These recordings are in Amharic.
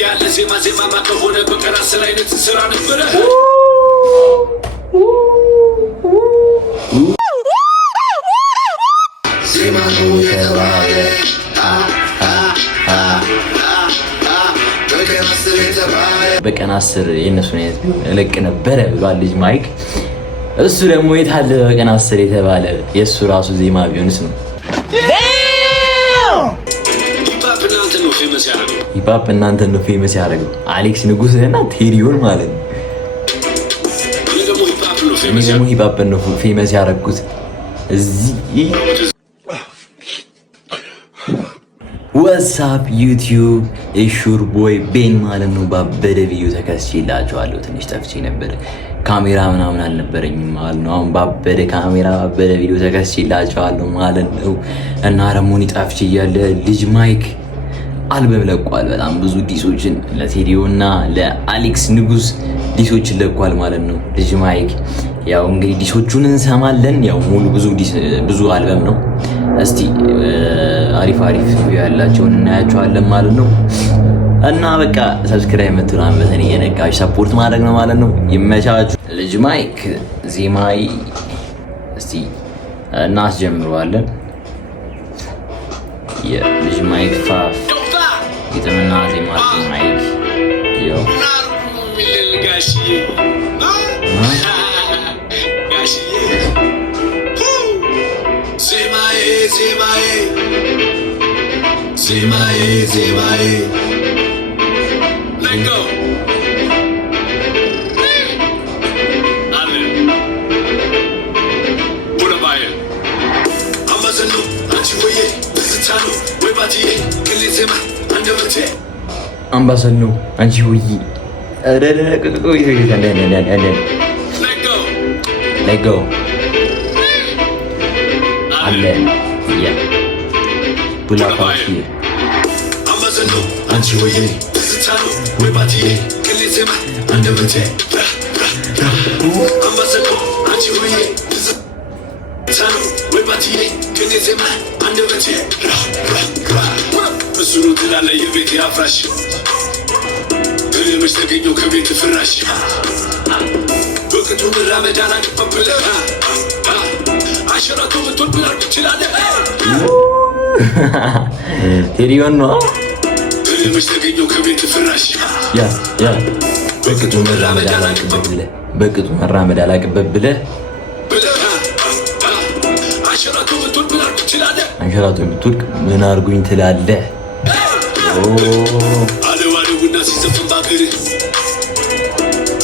እንዲህ ያለ ዜማ ከሆነ በቀን 10 አይነት ስራ ነበረ። ዜማ ነው የተባለ በቀን 10 የነሱን አይነት እለቅ ነበረ ብሏል ልጅ ማይክ። እሱ ደግሞ የታለ በቀን 10 የተባለ የእሱ ራሱ ዜማ ቢሆንስ ነው። ሂፓፕ እናንተ ነው ፌመስ ያደረገው አሌክስ ንጉስ እና ቴሪዮን ማለት ነው። እኔ ደግሞ ሂፓፕ ነው ፌመስ ያደረኩት እዚህ። ዋትስአፕ ዩቲዩብ ኢሹር ቦይ ቤን ማለት ነው። ባበደ ቪዲዮ ተከስቼላችኋለሁ። ትንሽ ጠፍቼ ነበር፣ ካሜራ ምናምን አልነበረኝም ማለት ነው። አሁን ባበደ ካሜራ ባበደ ቪዲዮ ተከስቼላችኋለሁ ማለት ነው። እና ደግሞ እኔ ጠፍቼ እያለ ልጅ ማይክ አልበም ለቋል። በጣም ብዙ ዲሶችን ለቴዲዮ እና ለአሌክስ ንጉስ ዲሶችን ለቋል ማለት ነው ልጅ ማይክ። ያው እንግዲህ ዲሶቹን እንሰማለን። ያው ሙሉ ብዙ አልበም ነው። እስቲ አሪፍ ቪዲዮ ያላቸውን እናያቸዋለን ማለት ነው። እና በቃ ሰብስክራይብ መትራን በተን የነካሽ ሰፖርት ማድረግ ነው ማለት ነው። ይመቻችሁ። ልጅ ማይክ ዜማይ እስቲ እናስጀምረዋለን። የልጅ ማይክ ፋፍ ግጥምና ዜማ ማይክ ያው ዜማዬ let go አለ ቡራባዬ አማዘኑ አንቺ ወዬ ብዝታኑ ወይ ባቲዬ ቅሌ ዜማ አንደበቴ አምባሰኑ አንቺ ወዬ let go አለ ያ ቡራባዬ አማዘኑ አንቺ ወዬ ብዝታኑ ወይ ባቲዬ ቅሌ ዜማ አንደበቴ አምባሰኑ አንቺ ወዬ ብዝታኑ ወይ ባቲዬ ቅሌ ዜማ አንደበቴ እሱ ነው ትላለህ የቤት አፍራሽ እኔ መች ተገኘው ከቤት ፍራሽ በቅጡ መራመድ አላቅም ብለህ አሸራቶ ብትወድ ምን አድርግ ትችላለህ። ቴሪዮን ነው እኔ መች ተገኘው ከቤት ፍራሽ በቅጡ መራመድ አላቅም ብለህ አንሸራቶ ብትወድ ምን አድርግ ትችላለህ። አንሸራቶ ብትወድቅ ምን አድርጉኝ ትላለህ። አለዋለውና ሲዘፈን ባገር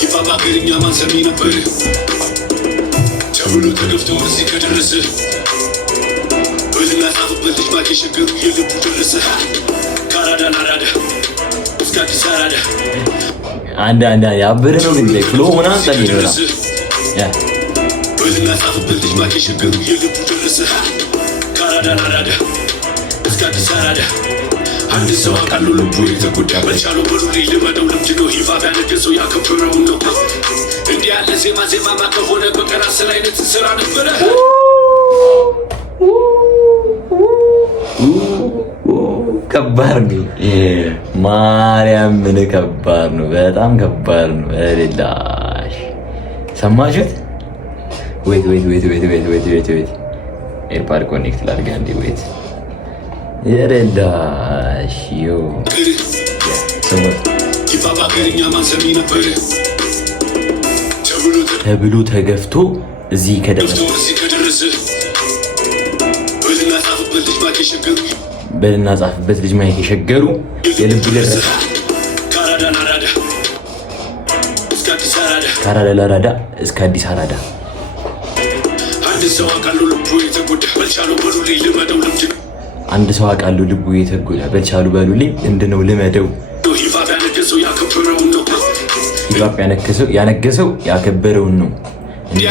ይፋ ባገርኛ ማንሰሚ ነበር ተብሎ ተገፍቶ እዚህ ከደረሰ በልና ጻፍበት ልጅ ማይክ የሸገሩ የልቡ ደረሰ ካራዳ ናራዳ እስከ አዲስ አራዳ አንድ ያበረ ነው ግን ፍሎ ሆና አንተ ይኖራ በልና ጻፍበት ልጅ ማይክ የሸገሩ የልቡ ደረሰ ካራዳ ናራዳ እስከ አዲስ አራዳ አንድ ሰው አቃሉ ልቡ የተጎዳ በቻለው በሉ ሊልመደው ልምድ ነው ይፋ ቢያነገሰው ያከበረው ነው። እንዲህ ያለ ዜማ ከሆነ በቀን 10 አይነት ስራ ነበረ። ከባድ ነው ማርያም፣ ምን ከባድ ነው፣ በጣም ከባድ ነው። እላሽ ሰማችሁት? ዌት ኤርፓድ ኮኔክት ላድርግ አንዴ። ዌት የረዳሽ ተብሎ ተገፍቶ እዚህ ከደረሰ በልና ጻፍበት ልጅ ማይክ የሸገሩ የልብ ደረሰ ካራዳ ላራዳ እስከ አዲስ አራዳ አንድ ሰው አቃሉ ልቡ የተጎዳ በልቻሉ በሉልኝ እንድነው ልመደው ሂፓፕ ያነገሰው ያከበረውን ነው። እንዲህ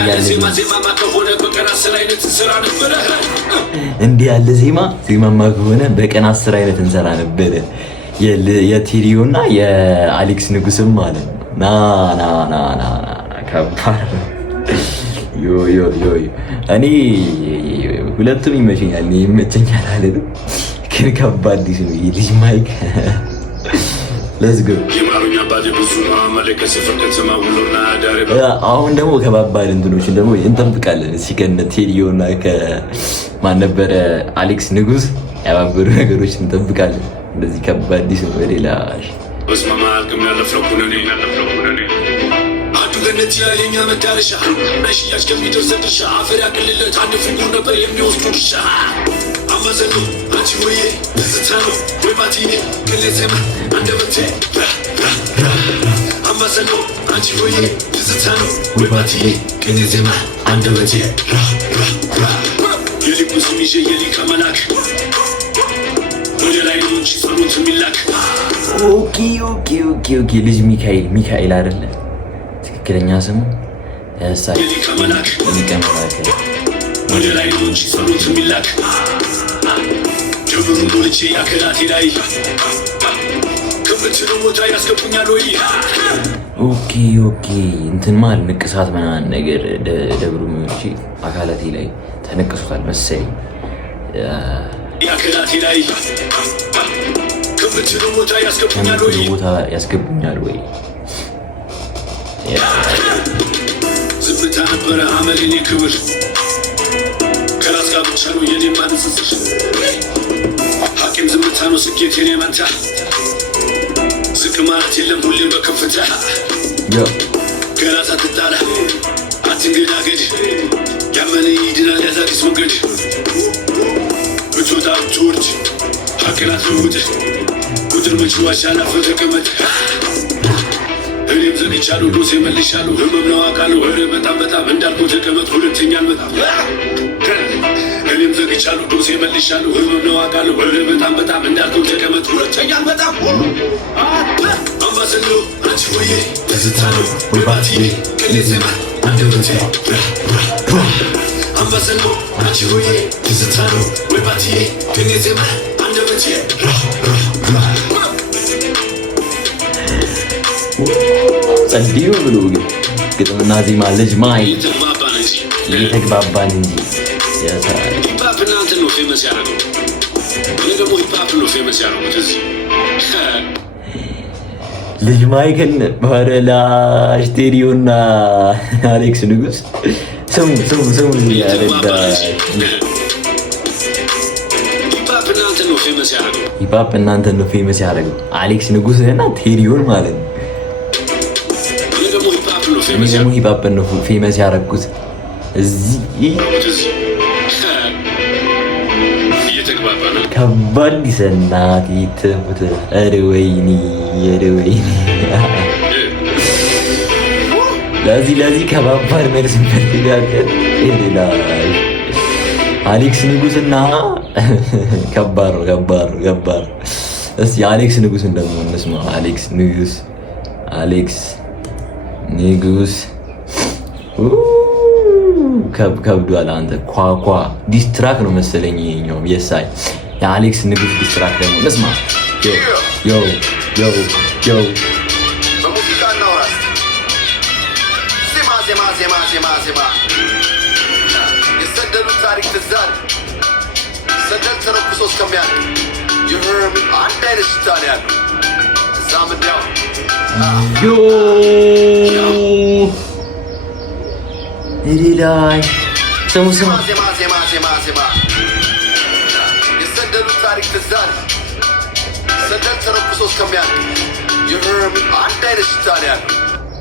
ያለ ዜማማ ከሆነ በቀን 10 አይነት እንሰራ ነበረ። የቴዲዮ እና የአሌክስ ንጉስም ማለት ነው። ና ከባድ ዮ እኔ ሁለቱም ይመቸኛል፣ ይመቸኛል አለ ግን ከባድ ልጅ ማይክ ሌትስ ጎ። አሁን ደግሞ ከባባድ እንትኖችን ደግሞ እንጠብቃለን። እስኪ ከነ ቴዲዮና ከማን ነበረ አሌክስ ንጉስ ያባበሩ ነገሮች እንጠብቃለን። እንደዚህ ከባድ ዲስ ነው ሌላ ገነት ያለኛ መዳረሻ በሽያጭ ከሚደርስ ድርሻ አፈር ያቅልለት አንድ ፍጉር ነበር የሚወስዱ ድርሻ አማዘኑ አንቺ ሆዬ ትዝታ ነው ወይ ባትዬ ቅሌዜማ አንደበቴ አማዘኑ አንቺ ሆዬ ትዝታ ነው ወይ ባትዬ ቅሌዜማ አንደበቴ የሊቁ ስም ይዤ የሊቀ መላክ ወደ ላይ ነው እንጂ ጸሎት የሚላክ ኦኬ ልጅ ሚካኤል አይደለ ትክክለኛ ስሙ ሊቀ መላክ ወደ ላይ ነው እንጂ ጸሎት የሚላክ ጀምሩ ሞልቼ ያከላቴ ላይ ከምትለው ቦታ ያስገቡኛል ወይ ኦኬ እንትን ማለት ንቅሳት ምናምን ነገር ደብሩ ምንጭ አካላቴ ላይ ተነቅሶታል መሰለኝ ያከላቴ ላይ ከምትለው ቦታ ያስገቡኛል ወይ ዝምታ ነበረ አመሌኔ ክብር ከራስ ጋር ብቻ ነው የኔ ማንስስር ሐቂም ዝምታ ነው ስኬት የኔ መንታ ዝቅ ማለት የለም ሁሌም በከፍታ ከራስ አትጣላ አትንገዳገድ ያመነ ይድናል ያዛዲስ መንገድ ብትወጣ ብትወርድ ሐቅን አትለውጥ ቁጥር መች ዋሻ ላፈ ተቀመጥ እኔም ዘግቻለሁ ዶሴ መልሻለሁ ህመም ነው አውቃለሁ ኧረ በጣም እንዳልኩ ተቀመጥ ሁለተኛ አልመጣም እኔም ዘግቻለሁ ዶሴ መልሻለሁ ህመም ነው አውቃለሁ ኧረ በጣም እንዳልኩ ተቀመጥ ሁለተኛ አልመጣም አምባሰሎ አንቺ ሆዬ ትዝታ ነው ወይ ባትዬ ቅሌዜማ አንደበቴ አምባሰሎ አንቺ ሆዬ ትዝታ ነው ወይ ባትዬ ቅሌዜማ አንደበቴ ጸዲዮ ብሎ ግጥምና ዜማ ልጅ ማይ እየተግባባን እንጂ ሂፓፕ እናንተን ነው ፌመስ ያደረገው። እኔ ደግሞ ሂፓፕ ነው ፌመስ ያደረጉት እዚህ ልጅ ማይክን በረላሽ ቴዲዮና አሌክስ ንጉስ ስሙ ያረዳ ሂፓፕ እናንተን ነው ፌመስ ያደረገው አሌክስ ንጉስ እና ቴዲዮን ማለት ነው። እኔ ደግሞ ሂፓፕን ነው ፌመስ ያደረኩት እዚህ ከባድ ሰናት ይትሙት ኧረ ወይኔ ለዚህ ከባባድ መልስ እንፈልጋለን። አሌክስ ንጉስና ከባድ ነው። እስኪ አሌክስ ንጉስን ደግሞ እንስማ። አሌክስ ንጉስ ከብዷል። አንተ ኳኳ ዲስትራክ ነው መሰለኝ ይኸኛውም የሳይ የአሌክስ ንጉስ ዲስትራክ ደግሞ እንስማ። ዮ በሙዚቃ እናውራ። ዜማ የሰደዱት ታሪክ ትዛል ሰደድ ተረኩሶ እስከሚያልቅ ይህም አንድ አይነት ሽታ ነው ያለው እዛ ምንዲያው ላይ ስሙ ዜማ የሰደዱት ታሪክ ትዛል ሰደድ ተረኩሶ እስከሚያልቅ ይህም አንድ አይነት ሽታ ነው ያለው።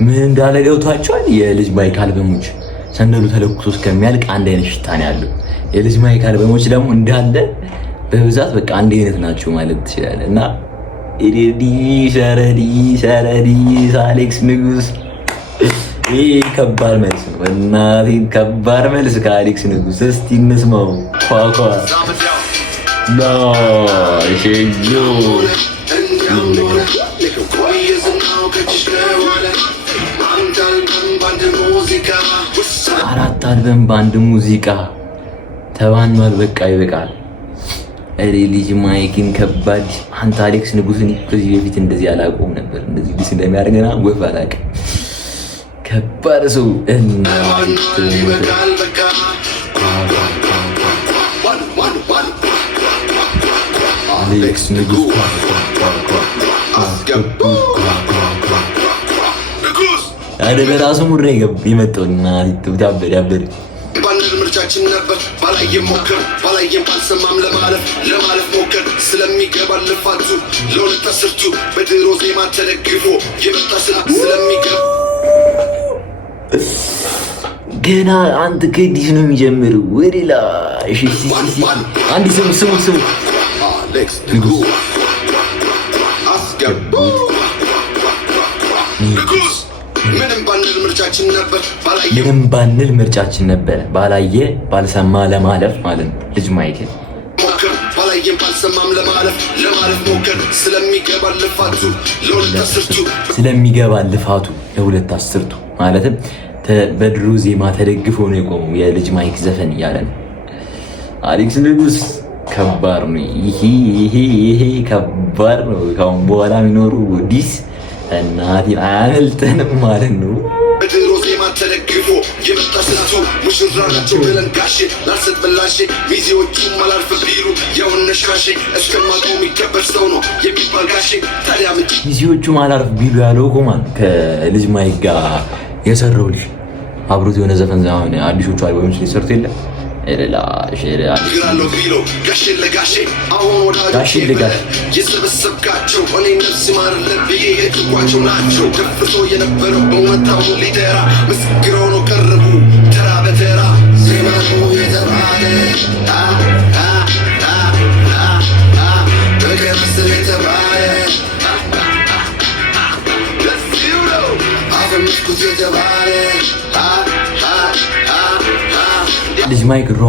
ምን እንዳለ ገብቷቸዋል። የልጅ ማይክ አልበሞች ሰንደሉ ተለኩሶ እስከሚያልቅ አንድ አይነት ሽታ ነው ያለው። የልጅ ማይክ አልበሞች ደግሞ እንዳለ በብዛት በቃ አንድ አይነት ናቸው ማለት ትችላለህ። እና ሰረዲስ አሌክስ ንጉስ ይህ ከባድ መልስ ነው። እናቴ ከባድ መልስ ከአሌክስ ንጉስ። እስቲ እንስማው። ኳኳ ሸዮ አራት አልበም በአንድ ሙዚቃ ተባኗል። በቃ ይበቃል። እሬ ልጅ ማይክን ከባድ። አንተ አሌክስ ንጉስን ከዚህ በፊት እንደዚህ አላውቀውም ነበር። እንደዚህ ዲስ እንደሚያደርገና ወፍ አላውቅም። ከባድ ሰው እና አሌክስ ንጉስ አደ በራሱ ሙሬ የመጣውና ያበደ ባንድ ምርጫችን ነበር ባላየም ሞከር ባላየም ባልሰማም ለማለፍ ሞከር ስለሚገባ ልፋቱ ለሁለት አስርቱ በድሮ ዜማ ተደግፎ የመጣ ስለሚገባ ገና አንተ ከዲስ ነው የሚጀምረው ወዲላ እሺ አንዲ ስሙ አሌክስ ንጉ አስገቡት ንጉስ ምንም ባንል ምርጫችን ነበር ባላየ ባልሰማ ለማለፍ ማለት ነው። ልጅ ማይክል ባላየም ባልሰማም ለማለፍ ሞከር ስለሚገባ ልፋቱ ለሁለት አስርቱ ማለትም በድሮ ዜማ ተደግፎ ነው የቆመው የልጅ ማይክ ዘፈን እያለ ነው። አሌክስ ንጉስ ከባድ ነው። ይሄ ከባድ ነው። ካሁን በኋላ የሚኖሩ ዲስ እናቴን አያመልጠንም ማለት ነው። በድሮ ዜማ ተደግፎ የመጣ ስልቱ ሙሽራ ናቸው ብለን ጋሼ ላልሰጥ በላሼ ሚዜዎቹ አላልፍ ቢሉ የውነሻሼ እስከማቆም የሚከበር ሰው ነው የሚባል ጋሼ ታዲያ ምንጭ ሚዜዎቹ አላልፍ ቢሉ ያለው ኮማን ከልጅ ማይክ ጋር የሰራው ልጅ አብሮት የሆነ ዘፈን ዘማን አዲሶቹ አልበሞች ሊሰርቱ የለ ኤላ ግራለው ቢሎ ጋሼ ለጋሼ አሁን ወዳጆቼ የሰበሰብካቸው እኔ ነፍስ ማር ለብዬ የትኳቸው ናቸው ደፍቶ የነበረው በእውነታው ሊደራ ምስክር ሆኖ ቀረቡ ተራ በተራ ዜማ ነው የተባለ በቀመስር የተባለ አፈምስኩት የተባለ ልጅ ማይክ ሯ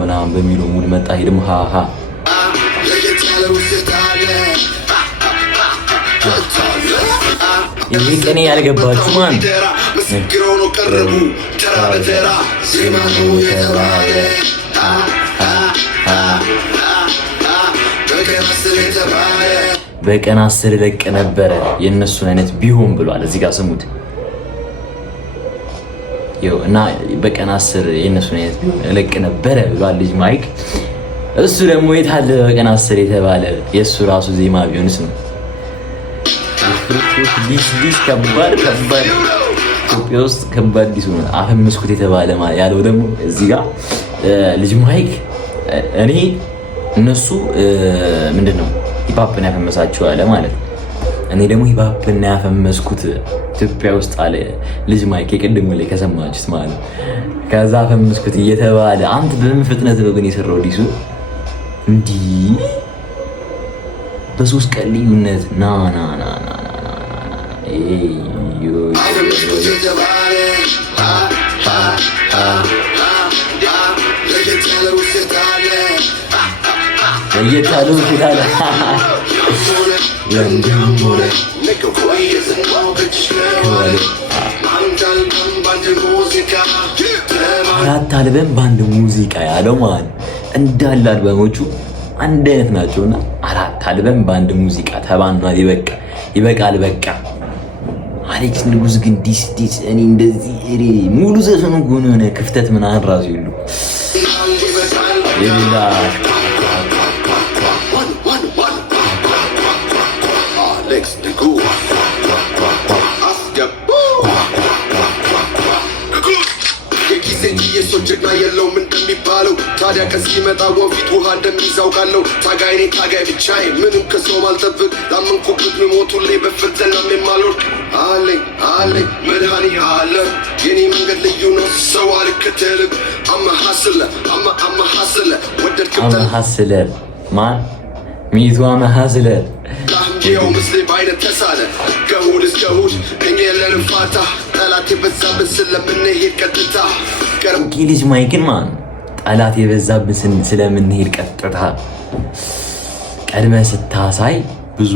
ምናምን በሚለው ሙድ መጣ። ሄድም ሃሃ ይሄ ቀኔ ያልገባችሁ ማን ምስክር ሆኖ ቀረቡ ተራ በተራ ዜማ ነው የተባለ በቀን 10 ለቅ ነበረ የእነሱን አይነት ቢሆን ብሏል። እዚህ ጋር ስሙት እና በቀን 10 የእነሱን አይነት ቢሆን እለቅ ነበረ ብሏል ልጅ ማይክ። እሱ ደግሞ የታለ በቀን 10 የተባለ የእሱ ራሱ ዜማ ቢሆንስ ነው። ዲስ ከባድ ኢትዮጵያ ውስጥ ከባድ ዲስ ነው። አፈመስኩት የተባለ ያለው ደግሞ እዚህ ጋር ልጅ ማይክ እኔ እነሱ ምንድነው ሂፓፕን ያፈመሳቸው አለ ማለት ነው። እኔ ደግሞ ሂፓፕን ያፈመስኩት ኢትዮጵያ ውስጥ አለ ልጅ ማይክ የቅድሙ ላይ ከሰማችሁት ማለት ከዛ አፈመስኩት እየተባለ አንተ በምን ፍጥነት ነው ግን የሰራው ዲሱ እንዲህ በሶስት ቀን ልዩነት ና ለየታለው ሲታለ አራት አልበም በአንድ ሙዚቃ ያለው ማለት እንዳለ አልበሞቹ አንድ አይነት ናቸውና አራት አልበም በአንድ ሙዚቃ ተባኗል። ይበቃል በቃ። አሌክስ ንጉስ ግን ዲስ እኔ እንደዚህ ሙሉ ዘፈኑ ጎን የሆነ ክፍተት ምናምን ራሱ ይሉ የሌላ ጀግና የለውም እንደሚባለው ታዲያ ከዚህ መጣ ወንፊት ውሃ እንደሚይዛው ቃለው ታጋይ ነኝ ታጋይ ብቻዬ ምንም ከሰው ማልጠብቅ ላመንኩበት ምሞቱልኝ በፈተናም የማልወድቅ አለኝ መድኃኒ አለ የኔ መንገድ ልዩ ነው ሰው አልከተልም አመሐስለ ወደድክም አመሐስለ ማን ሚቱ አመሐስለ ላህምጂያው ምስሌ በአይነት ተሳለ ከእሑድ እስከ እሑድ እኛ የለንም ፋታ ጠላት የበዛብን ስለምንሄድ ቀጥታ ልጅ ማይክን ማን ጠላት የበዛብን ስለምንሄድ ቀጥታ ቀድመህ ስታሳይ ብዙ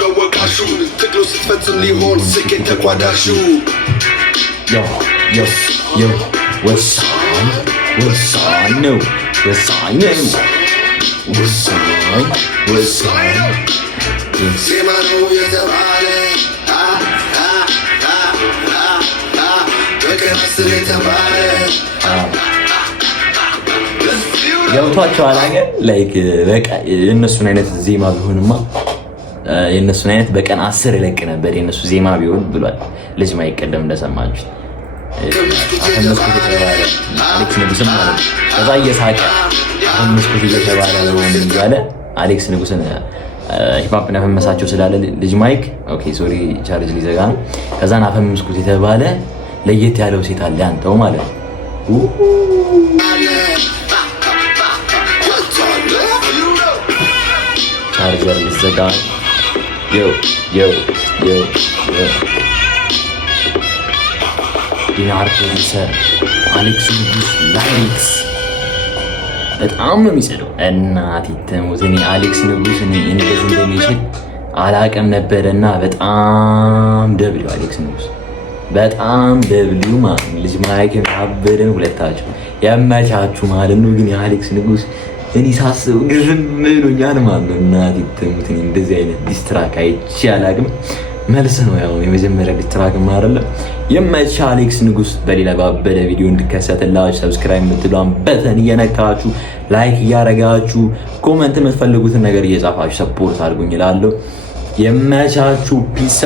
ነው ወቃሹ ትግሉ ስትፈጽም ሊሆን ስኬት ተቋዳሹ ወሳኝ ነው ዜማ ነው የተባለ ገብቷቸዋል። ላይክ በቃ የእነሱን አይነት ዜማ ቢሆንማ የእነሱን አይነት በቀን 10 ይለቅ ነበር የእነሱ ዜማ ቢሆን ብሏል ልጅ ማይቀደም እንደሰማችሁት አፈመስኩት የተባለ አሌክስ ንጉስን ማለት ነው። ከዛ እየሳቀ አፈመስኩት እየተባለ ነው እያለ አሌክስ ንጉስን ሂፓፕን ያፈመሳቸው ስላለ ልጅ ማይክ ኦኬ ሶሪ ቻርጅ ሊዘጋ ነው። ከዛን አፈመስኩት የተባለ ለየት ያለው ሴት አለ አንተው ማለት ነው። ቻርጀር ሊዘጋ ዲናር ፕሮዲሰር አሌክስ ንጉስ ላይክስ በጣም ነው የሚጸደው። እናቴ ትሙት እኔ አሌክስ ንጉስ እንደዚህ እንደሚችል አላቅም ነበረና በጣም ደብሊው አሌክስ ንጉስ በጣም ደብሊው ማለት ልጅ ማይክ አበደን ሁለታችሁ ያመቻችሁ ማለት ነው። ግን የአሌክስ ንጉስ እኔ ሳስበው ግርም ብሎኛል ማለት ነው። እናቴ ትሙት እኔ እንደዚህ አይነት ዲስትራክ አይቼ አላቅም። መልስ ነው ያው የመጀመሪያ ዲስትራክ አይደለም። የመቻ አሌክስ ንጉስ በሌላ ባበደ ቪዲዮ እንድከሰትላችሁ ሰብስክራይብ የምትሏን በተን እየነካችሁ ላይክ እያረጋችሁ ኮሜንት የምትፈልጉትን ነገር እየጻፋችሁ ሰፖርት አድርጉኝ እላለሁ። የመቻችሁ ፒስ